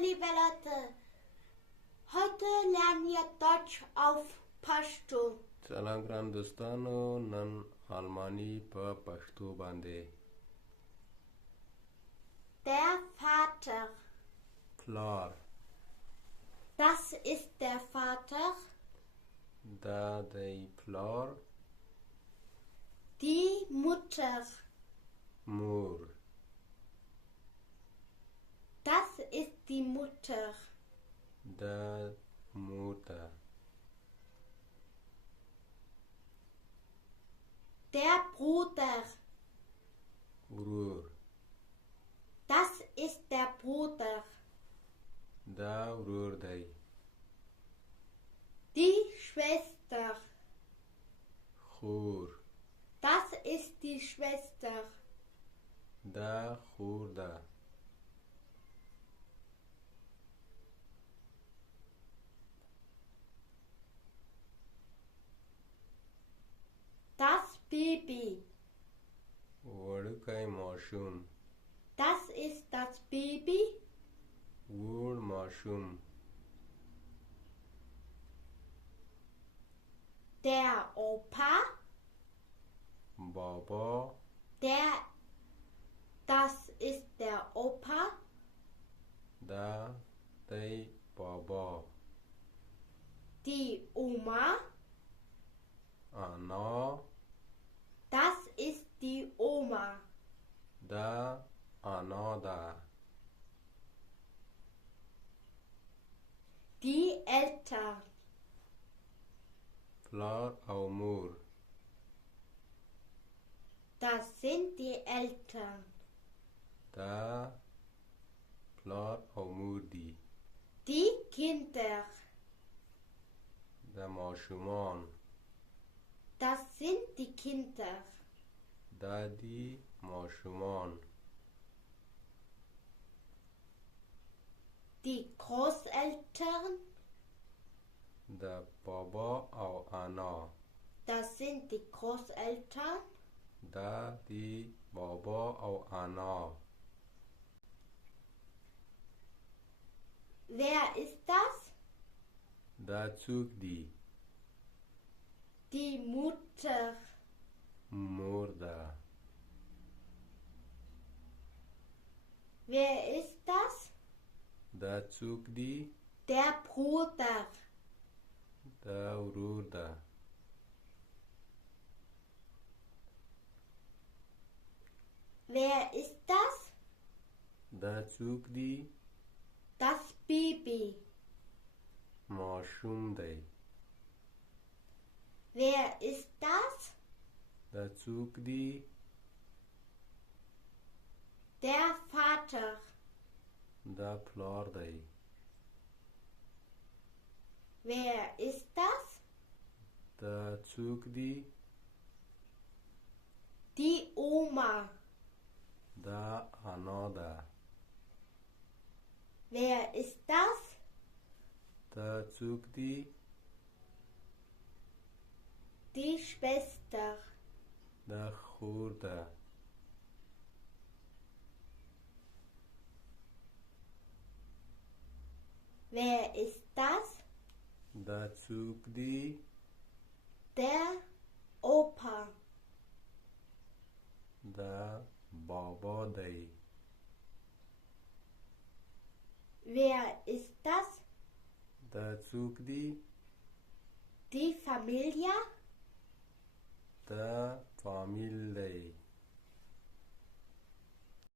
liebe Leute, heute lernen wir Deutsch auf Pashto. سلام ګران دوستانو، نن آلمانی په پښتو باندې. Der Vater. پلار. Das ist der Vater. دا دی پلار. Die Mutter. مور. Das ist die Mutter. دا مور ده. Der Bruder. ورور. Das ist der Bruder. دا ورور دی. Die Schwester. خور. Das ist die Schwester. دا خور ده. Das Baby. وړوکی ماشوم. Das ist das Baby. وړ ماشوم. Der Opa. بابا. Das ist der Opa. دا دی بابا. Die Oma. انا. Das ist die Oma. دا انا ده. Die Eltern. پلار او مور. Das sind die Eltern. دا پلار او مور دی. Die Kinder. دا ماشومان. Das sind die Kinder. دا دی ماشومان. Die Großeltern. دا بابا او انا. Das sind die Großeltern. دا دی بابا او انا. Wer ist das? دا څوک دی؟ Die Mutter. مور ده. Wer ist das? دا څوک دی؟ Der Bruder. دا ورور ده. Wer ist das? دا څوک دی؟ Das Baby. ماشوم دی. Wer ist das? دا څوک دی؟ Der Vater. دا پلار دی. Wer ist das? دا څوک دی؟ Die Oma. دا انا ده. Wer ist das? دا څوک دی؟ Die Schwester. دا خور ده. Wer ist das? دا څوک دی؟ Der Opa. دا بابا دی. Wer ist das? دا څوک دی؟ Die Familie. دا فامیل